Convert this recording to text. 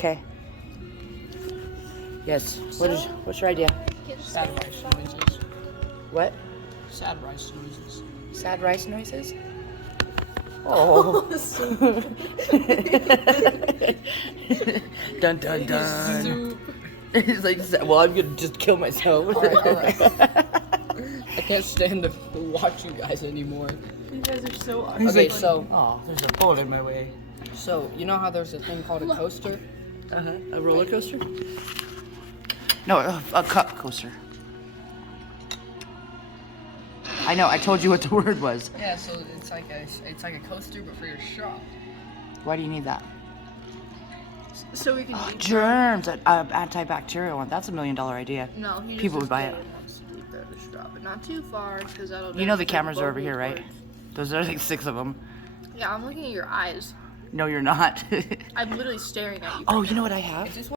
Okay. Yes. What's your idea? Sad rice noises. What? Sad rice noises. Sad rice noises? Oh. Dun dun dun. Soup. It's like, well, I'm gonna just kill myself. Alright. I can't stand to watch you guys anymore. You guys are so awkward. Okay, so Oh, there's a bullet in my way. you know how there's a thing called a coaster? A roller coaster? No, a cup coaster. I know. I told you what the word was. Yeah, so it's like a coaster but for your shop. Why do you need that? So we can Oh, eat. germs, an antibacterial one. That's $1 million idea. No, he just People is would buy good it. and wants to leave the straw, but not too far, because that'll. You know the damage cameras are over vocal here, right? cords. Those are like 6 of them. Yeah, I'm looking at your eyes. No, you're not. I'm literally staring at you. Oh, you know what I have? Is this